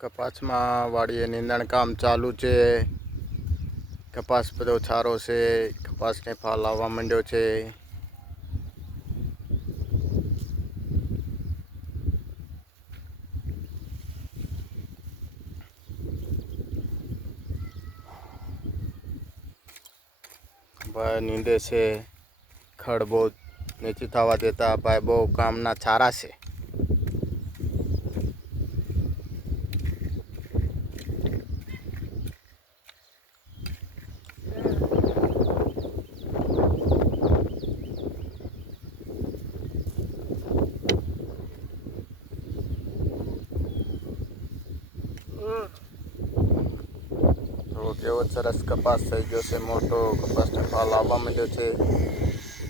કપાસમાં વાડીએ નિંદણ કામ ચાલુ છે. કપાસ બધો સારો છે. કપાસને ફાલ આવવા માંડ્યો છે. ભાઈ નીંદે છે ખડ બહુ નીચી થવા દેતા ભાઈ બહુ કામના ચારા છે. તો કેવો સરસ કપાસ થઈ ગયો છે, મોટો કપાસનો ફાલ આવવા માંડ્યો છે.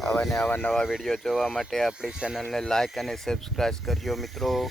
આવા ને આવા નવા વીડિયો જોવા માટે આપણી ચેનલને લાઇક અને સબસ્ક્રાઈબ કરજો મિત્રો.